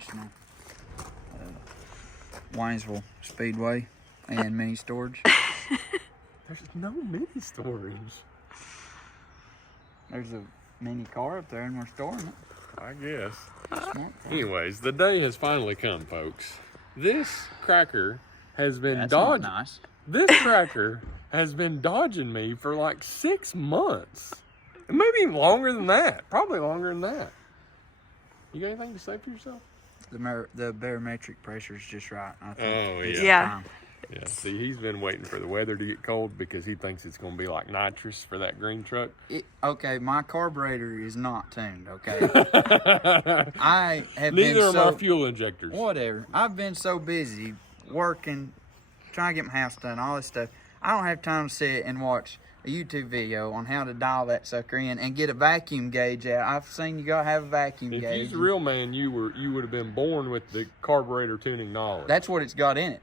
International, Waynesville Speedway, and mini storage. There's no mini storage. There's a mini car up there, and we're storing it. I guess. Smart. Anyways, the day has finally come, folks. This cracker has been That's not dodging. nice. This cracker has been dodging me for like 6 months. Maybe even longer than that. Probably longer than that. You got anything to say for yourself? The barometric pressure is just right. I think. Oh, It's yeah. time. Yeah, see, he's been waiting for the weather to get cold because he thinks it's going to be like nitrous for that green truck. Okay, my carburetor is not tuned, okay? I have Neither been are my fuel injectors. Whatever. I've been so busy working, trying to get my house done, all this stuff. I don't have time to sit and watch a YouTube video on how to dial that sucker in and get a vacuum gauge out. I've seen you gotta have a vacuum If gauge. he's a real man, you would have been born with the carburetor tuning knowledge. That's what it's got in it.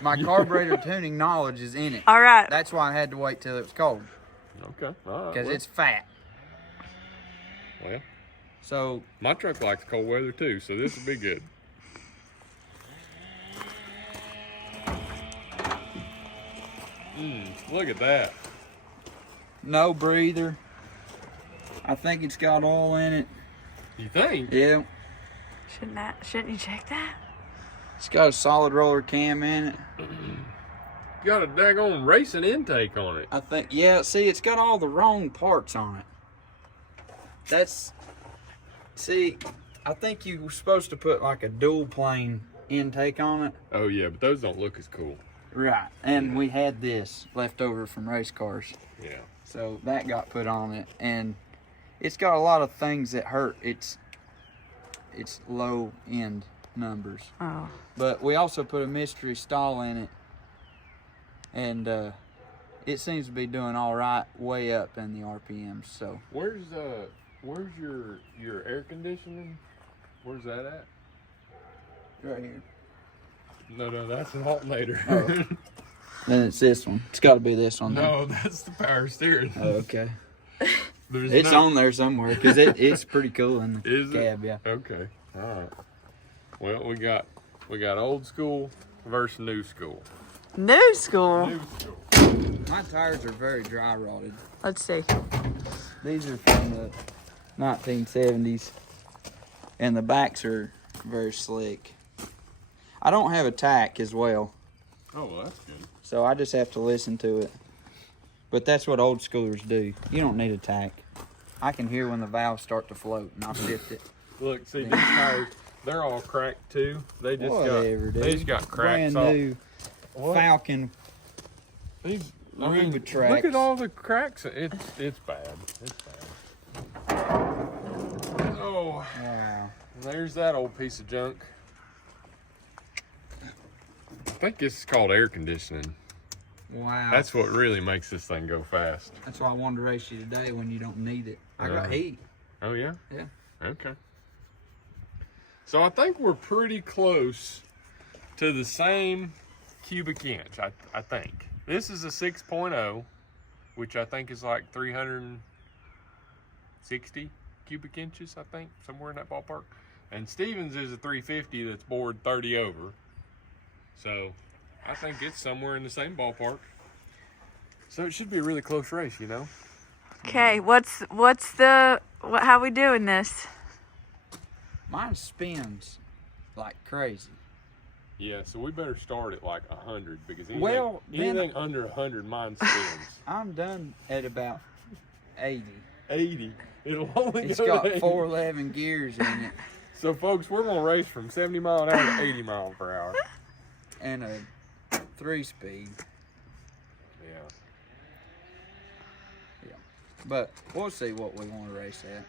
My carburetor tuning knowledge is in it. All right. That's why I had to wait till it was cold, Okay, all right. because Well, it's fat. well, So my truck likes cold weather too, so this will be good. Look at that. no breather. I think it's got oil in it. You think? Yeah. Shouldn't you check that? It's got a solid roller cam in it. Got a daggone racing intake on it. I think, yeah, see, it's got all the wrong parts on it. See, I think you were supposed to put like a dual plane intake on it. Oh yeah, but those don't look as cool. Right. And we had this left over from race cars. Yeah. So that got put on it. And it's got a lot of things that hurt. It's low end numbers. Oh. But we also put a mystery stall in it. And it seems to be doing all right way up in the RPMs. So Where's your air conditioning? Where's that at? right here. No, that's an alternator. Oh. Then it's this one. It's got to be this one. No, that's the power steering. Oh, okay. There's It's on there somewhere because it's pretty cool in the Is it? cab. Yeah. Okay. All right. Well, we got old school versus new school. New school. New school. My tires are very dry rotted. Let's see. These are from the 1970s, and the backs are very slick. I don't have a tack as well, Oh, well, that's good. so I just have to listen to it. But that's what old schoolers do. You don't need a tack. I can hear when the valves start to float, and I'll shift it. Look, see these tires, they're all cracked too. They just Whatever, dude. they just got cracks. Brand all- new What? Falcon. These, I mean, Ruba tracks. look at all the cracks. It's bad. It's bad. Oh, Wow. there's that old piece of junk. I think this is called air conditioning. Wow. That's what really makes this thing go fast. That's why I wanted to race you today when you don't need it. I got heat. Oh yeah? Yeah. Okay. So I think we're pretty close to the same cubic inch, I think. This is a 6.0, which I think is like 360 cubic inches, I think, somewhere in that ballpark. And Stevens is a 350 that's bored 30 over. So I think it's somewhere in the same ballpark. So it should be a really close race, you know? Okay, how we doing this? Mine spins like crazy. Yeah, so we better start at like 100 because anything, Well, then- anything under 100, mine spins. I'm done at about 80. 80. It'll only It's go got to 80. 411 gears in it So, folks, we're going to race from 70 mile an hour to 80 mile per hour. and a 3-speed. Yeah. Yeah. But we'll see what we want to race at.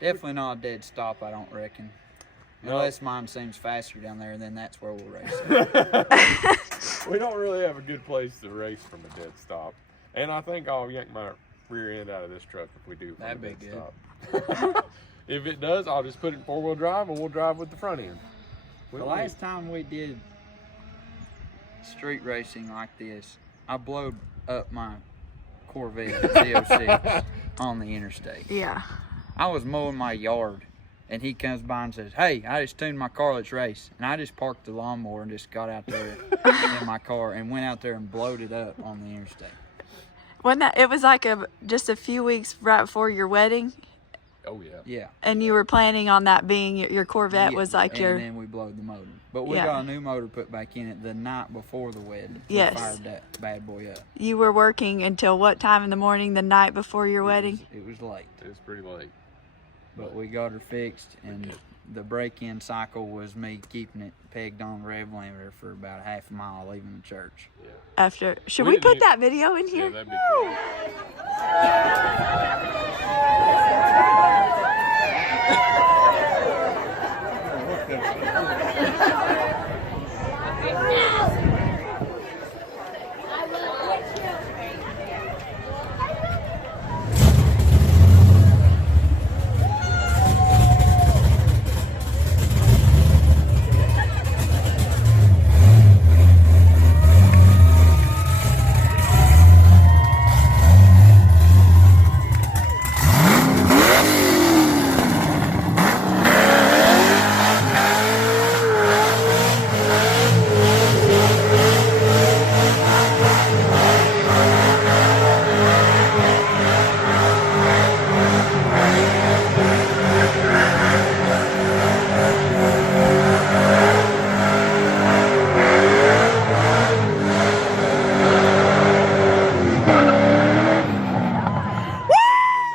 Definitely not a dead stop, I don't reckon. No. Unless mine seems faster down there, then that's where we'll race at. We don't really have a good place to race from a dead stop. And I think I'll yank my rear end out of this truck if we do from That'd a be dead good. stop. If it does, I'll just put it in 4-wheel drive and we'll drive with the front end. The last time we did street racing like this, I blowed up my Corvette Z06 on the interstate. Yeah. I was mowing my yard And he comes by and says, "Hey, I just tuned my car. Let's race." And I just parked the lawnmower and just got out there in my car and went out there and blowed it up on the interstate. Wasn't that, it was like just a few weeks right before your wedding, Oh yeah. Yeah. and you were planning on that being your Corvette Yeah, was like and your. then we blowed the motor. But we Yeah. got a new motor put back in it the night before the wedding. Yes. We fired that bad boy up. You were working until what time in the morning the night before your wedding? It was late. It was pretty late. But we got her fixed, and the break-in cycle was me keeping it pegged on rev limiter for about a half a mile leaving the church. Yeah. After, should We we didn't put even- that video in Yeah, here? that'd be cool.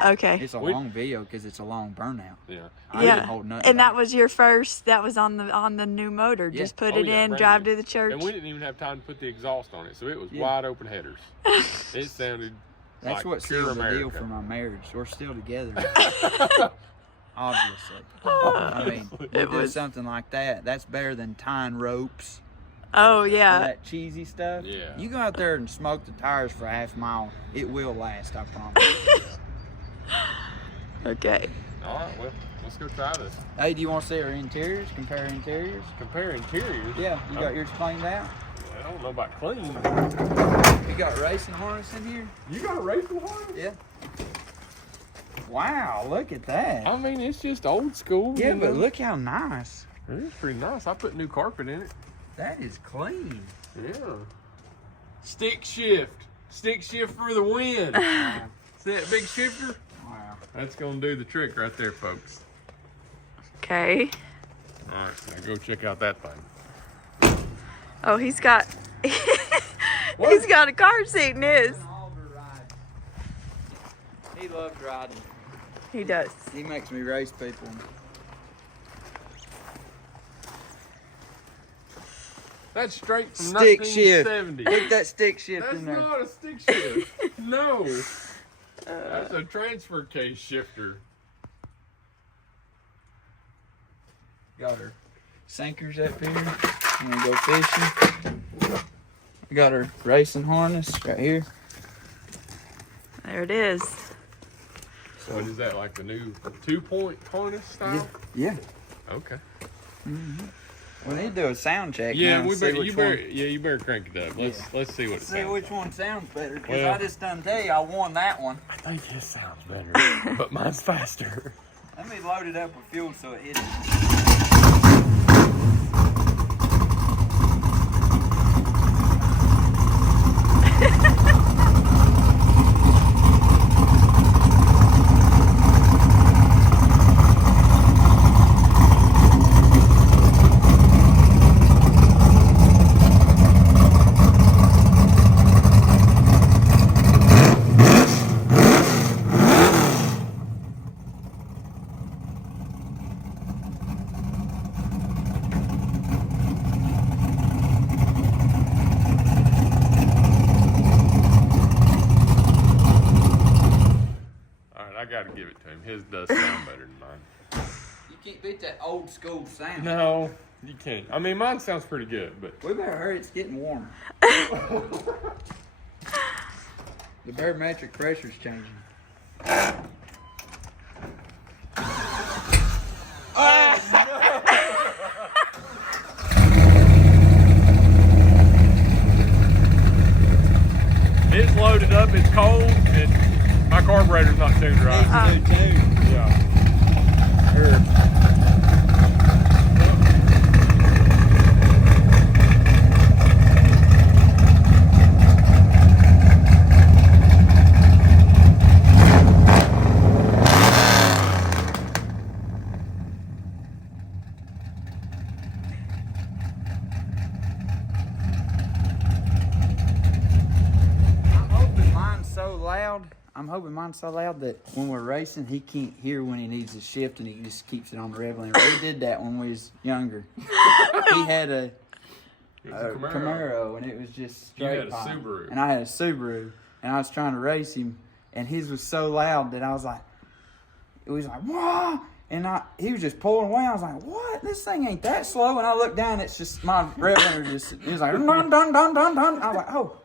Okay. It's a We- long video because it's a long burnout. Yeah. I Yeah. didn't hold nothing And back. that was your first. That was on the new motor. Yeah. Just put Oh, it yeah, in, brand drive new. to the church. And we didn't even have time to put the exhaust on it, so it was Yeah. wide open headers. It sounded That's like what pure sealed the deal America. for my marriage. We're still together. Obviously. I mean, we It do was- something like that. That's better than tying ropes. Oh Or yeah. that cheesy stuff. Yeah. You go out there and smoke the tires for a half mile, it will last, I promise. Okay. All right, well, let's go try this. Hey, do you want to see our interiors? Compare interiors? Compare interiors. Yeah, you got yours cleaned out? I don't know about clean. You got racing harness in here? You got a racing harness? Yeah. Wow, look at that. I mean, it's just old school. Yeah, you but know? look how nice. It's pretty nice. I put new carpet in it. That is clean. Yeah. Stick shift. Stick shift for the win. See that big shifter? Wow. That's going to do the trick right there, folks. Okay. All right, now go check out that thing. Oh, he's got. What? He's got a car seat in his. He loves riding. He does. He makes me race people. That's straight from Stick shift. 1970. Look at that stick shift That's in there. not a stick shift. No. That's a transfer case shifter. Got her sinkers up here. I'm gonna go fishing. We got her racing harness right here. There it is. What is that, like the new 2-point harness style? Yeah. Okay. We need to do a sound check. Yeah, now and we see better, which you better, one. yeah, you better crank it up. Let's see what it See sounds. which one sounds better. Because Well- I just done tell you I won that one. I think his sounds better, but mine's faster. Let me load it up with fuel so it hits. All right, I got to give it to him. His does sound better than mine. You can't beat that old school sound. No, you can't. I mean, mine sounds pretty good, but We better hurry, it's getting warmer. The barometric pressure's changing. it's loaded up. It's cold, and my carburetor's not tuned right. Needs a new tune. Yeah. Or loud. I'm hoping mine's so loud that when we're racing, he can't hear when he needs to shift, and he just keeps it on the rev limiter. We did that when we was younger. He had a Camaro, and it was just straight. You had a pop. Subaru. And I had a Subaru, and I was trying to race him, and his was so loud that I was like, it was like, whoa! And he was just pulling away. I was like, what? This thing ain't that slow. And I looked down, it's just my rev limiter just, it was like, dun, dun, dun, dun, dun, dun. I was like, oh.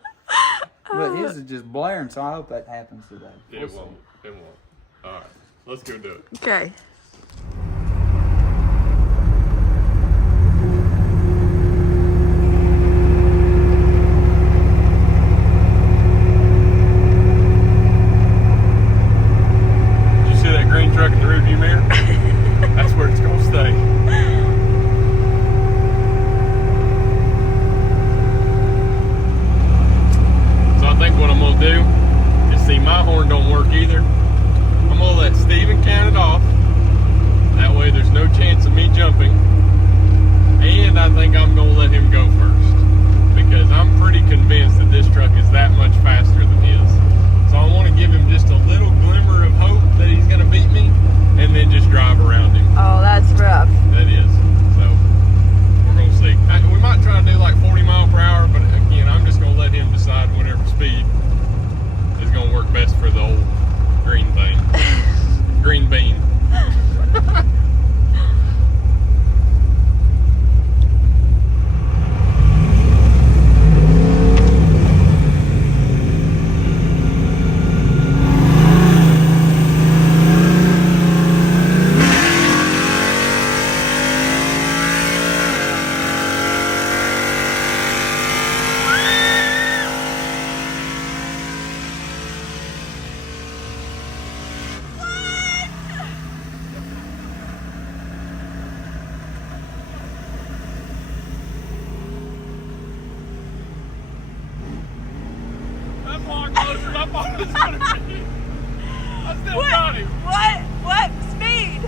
But his is just blaring, so I hope that happens today. It won't. It won't. All right, let's go do it. Okay. Did you see that green truck in the rearview mirror? That's where it's gonna stay. So I think what I'm gonna do is, see, my horn don't work either. I'm gonna let Steven count it off. That way there's no chance of me jumping. And I think I'm gonna let him go first, because I'm pretty convinced that this truck is that much faster than his. So I wanna give him just a little glimmer of hope that he's gonna beat me, and then just drive around him. Oh, that's rough. That is. So we're gonna see. We might try to do like 40 mile per hour, but again, I'm just gonna let him decide whatever speed is gonna work best for the old green thing. Green bean. That's a lot closer than I thought it was gonna be. I still got him. What speed?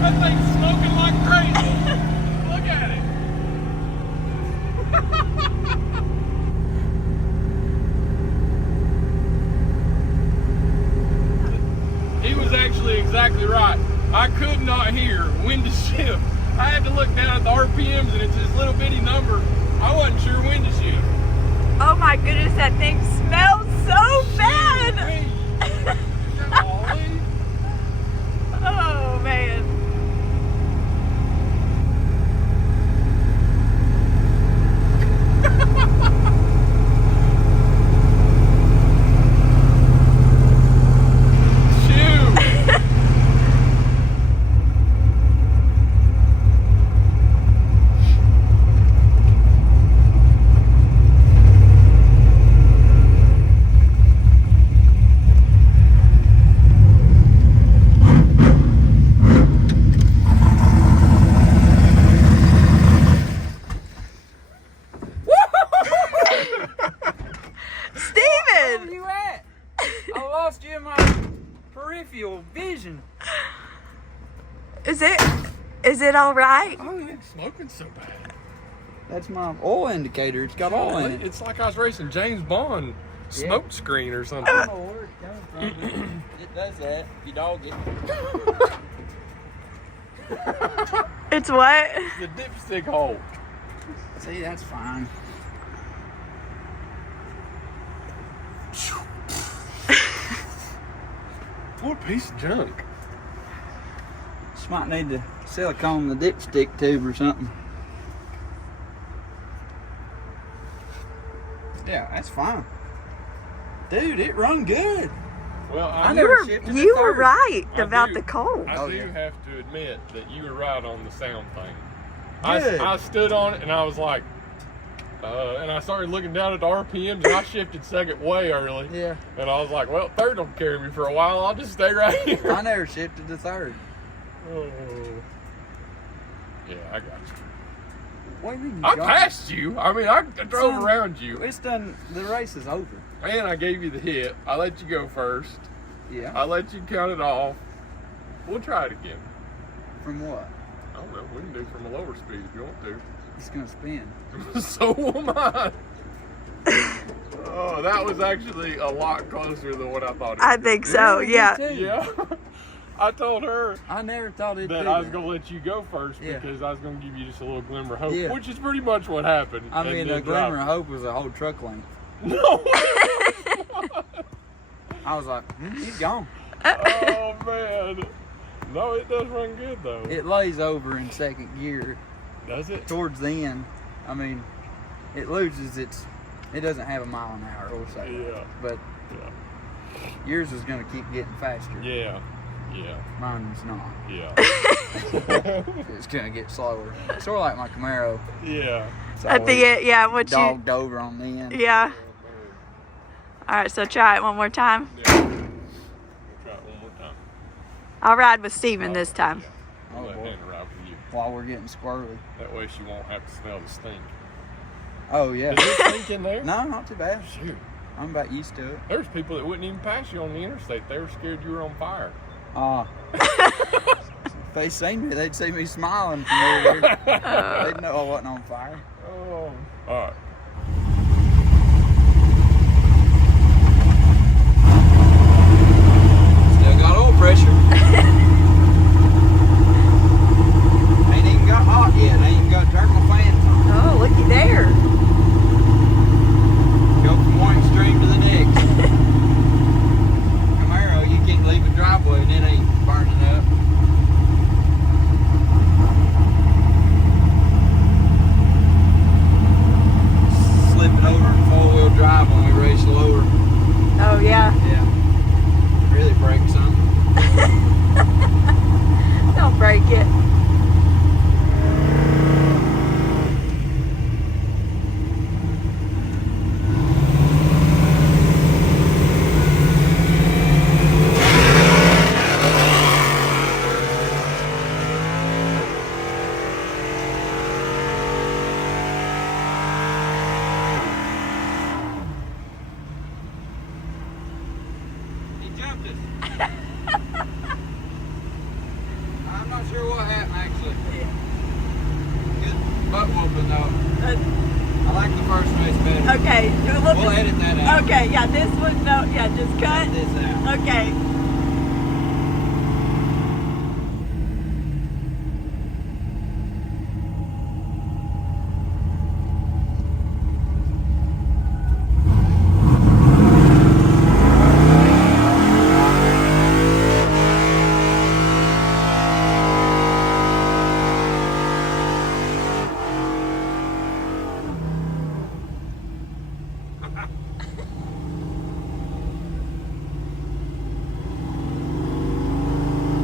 That thing's smoking like crazy. Look at it. He was actually exactly right. I could not hear when to shift. I had to look down at the RPMs, and it's this little bitty number. I wasn't sure when to shift. Oh my goodness, that thing smells so bad. Oh man. Where you at? I lost you in my peripheral vision. Is it all right? Oh, it's smoking so bad. That's my oil indicator. It's got oil in it. It's like I was racing James Bond smoke screen or something. I don't know where it's coming from. It does that. You dog it. It's what? The dipstick hole. See, that's fine. What a piece of junk. Just might need to silicone the dipstick tube or something. Yeah, that's fine. Dude, it run good. Well, I I never shifted You a were third. right I about do. the cold. I Oh, do yeah. have to admit that you were right on the sound thing. Good. I stood on it and I was like, and I started looking down at the RPMs, and I shifted second way early. Yeah. And I was like, well, third will carry me for a while. I'll just stay right here. I never shifted to third. Oh. Yeah, I got you. What do you mean? I passed you. I mean, I drove Son, around you. It's done. The race is over. And I gave you the hit. I let you go first. Yeah. I let you count it off. We'll try it again. From what? I don't know. We can do it from a lower speed if you want to. It's gonna spin. So am I. Oh, that was actually a lot closer than what I thought it was. I think so, yeah. Yeah. I told her I never thought it'd that do I was that. going to let you go first Yeah. because I was going to give you just a little glimmer of hope, Yeah. which is pretty much what happened. I and mean, then the glimmer of dropped. hope was a whole truck length. No. I was like, he's gone. Oh, man. No, it does run good, though. It lays over in second gear Does it? towards the end. I mean, it loses its. It doesn't have a mile an hour or so. Yeah. But Yeah. yours is gonna keep getting faster. Yeah. Yeah. Mine's not. Yeah. It's gonna get slower. Sort of like my Camaro. Yeah. It's I think always yeah, what you, dogged over on the end. yeah. All right, so try it one more time. Yeah. We'll try it one more time. I'll ride with Steven this time. I'll Oh, let boy. Hannah ride with you. While we're getting squirrely. That way she won't have to smell the stink. Oh yeah. Is there stink in there? No, not too bad. Shoot. I'm about used to it. There's people that wouldn't even pass you on the interstate. They were scared you were on fire. If they seen me, they'd see me smiling from over there. They'd know I wasn't on fire. Oh. All right. Still got oil pressure. Ain't even got hot yet. Ain't even got thermal fans on. Oh, looky there. Go from one extreme to the next. Camaro, you can't leave a driveway and it ain't burning up. Slipping over in four-wheel drive when we race lower. Oh, yeah. Yeah. Really break something. Don't break it. He jumped us. I'm not sure what happened actually. Good butt whooping though. I like the first race better. Okay, We'll edit that out. okay, yeah, this one, no, yeah, just cut. Cut this out. Okay.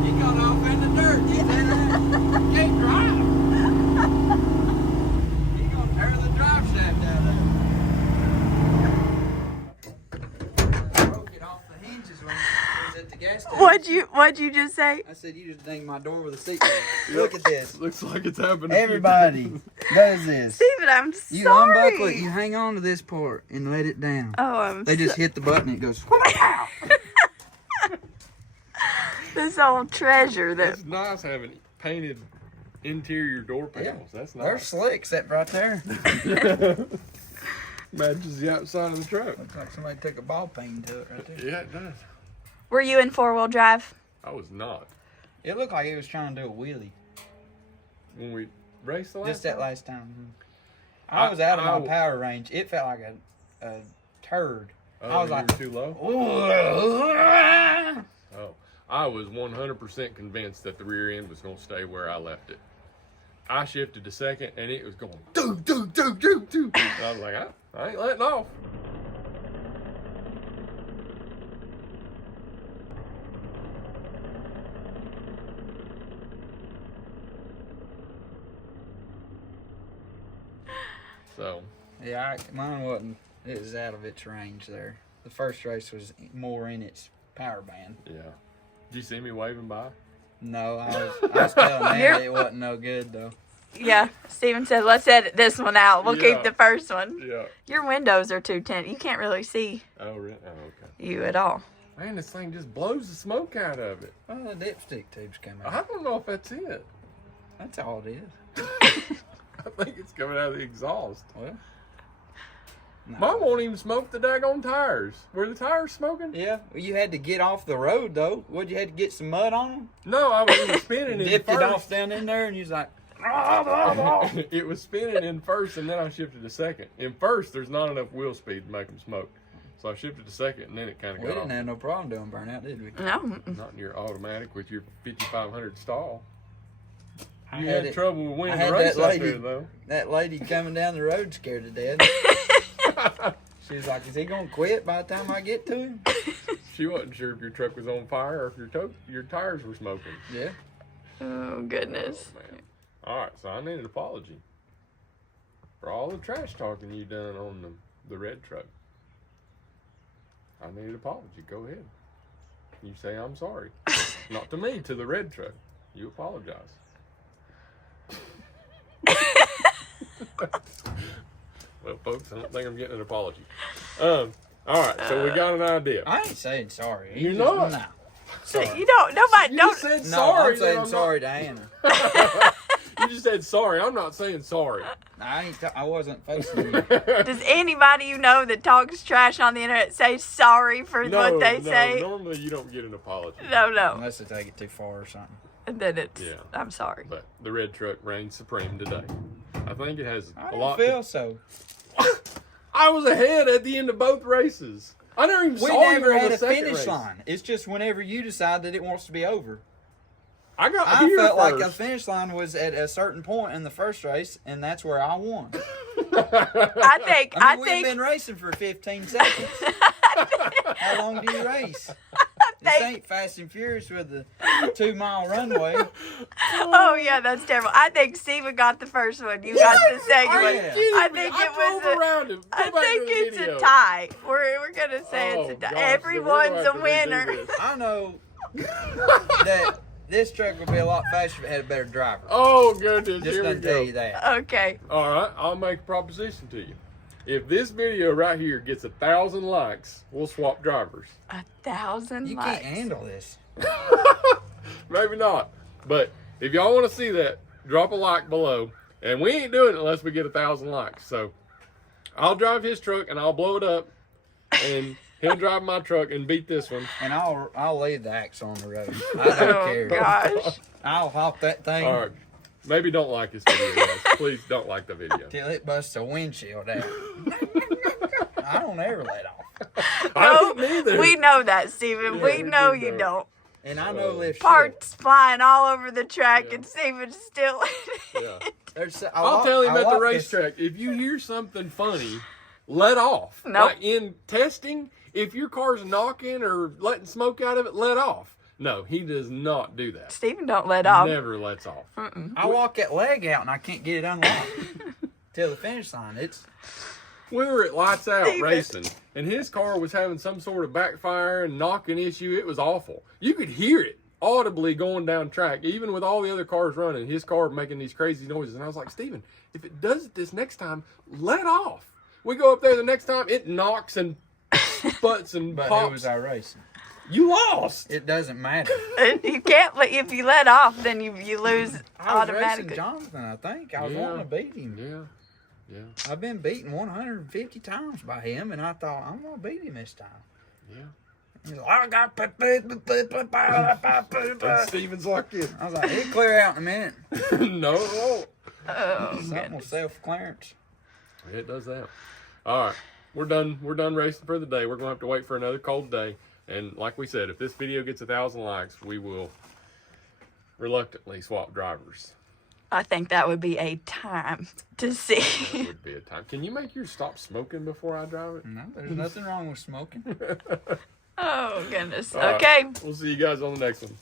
He got off in the dirt. You see that? Can't drive. He gonna tear the drive shaft out of it. Broke it off the hinges when he was at the gas station. What'd you just say? I said you just dinged my door with a seatbelt. Look at this. Looks like it's happening. Everybody does this. Steven, I'm You sorry. unbuckle it, you hang on to this part and let it down. Oh, I'm They just so- hit the button and it goes, this old treasure that It's nice having painted interior door panels. That's they're nice. slick, except right there. Matches the outside of the truck. Looks like somebody took a ball peen to it right there. Yeah, it does. were you in 4-wheel drive? I was not. It looked like he was trying to do a wheelie. When we raced the last Just that time? last time. I was out of I- my power range. It felt like a turd. Oh, I was you like, were too low? Oh, I was 100% convinced that the rear end was going to stay where I left it. I shifted to second, and it was going doo doo doo doo doo. I was like, I ain't letting off. So, yeah, mine wasn't. It was out of its range there. The first race was more in its power band. yeah. Did you see me waving by? No, I was telling You're- Mandy it wasn't no good though. Yeah. Steven said, let's edit this one out. We'll Yeah. keep the first one. Yeah. Your windows are too tinted. You can't really see Oh, really? Oh, okay. you at all. Man, this thing just blows the smoke out of it. Oh, the dipstick tubes came I out. don't know if that's it. That's all it is. I think it's coming out of the exhaust. Well, no. Mine won't even smoke the daggone tires. Were the tires smoking? Yeah, well, you had to get off the road though. What, you had to get some mud on them? No, I was spinning in Dipped it first. off down in there, and you was like, It was spinning in first, and then I shifted to second. In first, there's not enough wheel speed to make them smoke. So I shifted to second, and then it kind of we got didn't off. have no problem doing burnout, did we? No. Not in your automatic with your 5500 stall. I You had had it- trouble with I winning had the race that out lady- there, though. That lady coming down the road scared to death. She was like, is he going to quit by the time I get to him? She wasn't sure if your truck was on fire or if your tires were smoking. Yeah. Oh, goodness. Man. All right, so I need an apology for all the trash talking you done on the red truck. I need an apology. Go ahead. You say I'm sorry. Not to me, to the red truck. You apologize. Well, folks, I don't think I'm getting an apology. All right, so we got an idea. I ain't saying sorry. You're not? No. So Sorry. you don't, nobody, You don't. said No, sorry. I'm saying then sorry to Anna. You just said sorry. I'm not saying sorry. I wasn't facing you. Does anybody you know that talks trash on the internet say sorry for what they say? Normally you don't get an apology. No. Unless they take it too far or something. And then it's, Yeah. I'm sorry. But the red truck reigns supreme today. I think it has I a don't lot. feel so. I was ahead at the end of both races. I never even We saw you never on had the a second finish race. line. It's just whenever you decide that it wants to be over. I got I here felt like first. a finish line was at a certain point in the first race, and that's where I won. I think, I mean, we've been racing for 15 seconds. How long do you race? This ain't Fast and Furious with the 2-mile runway. oh yeah, that's terrible. I think Steven got the first one. You got the second Are one. you Yeah. kidding I me? think I it was drove a- around him. Go I back to think the it's video. a tie. We're gonna say it's a tie. Gosh, Everyone's then a we're gonna have to winner. redo this. I know that this truck would be a lot faster if it had a better driver. Oh goodness, Just here we doesn't tell go. you that. Okay. All right, I'll make a proposition to you. If this video right here gets 1,000 likes, we'll swap drivers. 1,000 You likes. can't handle this. Maybe not. But if y'all want to see that, drop a like below. And we ain't doing it unless we get 1,000 likes. So I'll drive his truck and I'll blow it up. And he'll drive my truck and beat this one. And I'll leave the axe on the road. I don't Oh care. gosh. I'll hop that thing All right. Maybe don't like this video, guys. Please don't like the video. till it busts a windshield out. I don't ever let off. I No, didn't either. we know that, Steven. Yeah, we we know do you know. don't. And I know lift shift. Parts flying all over the track Yeah. and Steven's still in Yeah. it. I'll tell him at the racetrack, if you hear something funny, let off. Nope. Like in testing, if your car's knocking or letting smoke out of it, let off. No, he does not do that. Steven don't let off. Never lets off. I walk that leg out and I can't get it unlocked till the finish line. It's We were at Lights Out Steven. racing, and his car was having some sort of backfire and knocking issue. It was awful. You could hear it audibly going down track, even with all the other cars running. His car making these crazy noises, and I was like, Steven, if it does it this next time, let off. We go up there the next time, it knocks and butts and but pops. who was I racing? You lost. It doesn't matter. You can't. If you let off, then you lose I was racing automatically. Jonathan, I think. I was Yeah. wanting to beat him. Yeah, yeah, I've been beaten 150 times by him, and I thought, I'm going to beat him this time. yeah. He's like, I got And Steven's like this. I was like, he'll clear out in a minute. No, it won't. Oh, Something will goodness. self-clearance. It does that. All right, we're done. We're done racing for the day. We're going to have to wait for another cold day. And like we said, if this video gets 1,000 likes, we will reluctantly swap drivers. I think that would be a time to see. It would be a time. Can you make yours stop smoking before I drive it? No, there's nothing wrong with smoking. Oh, goodness. All right. Okay. We'll see you guys on the next one.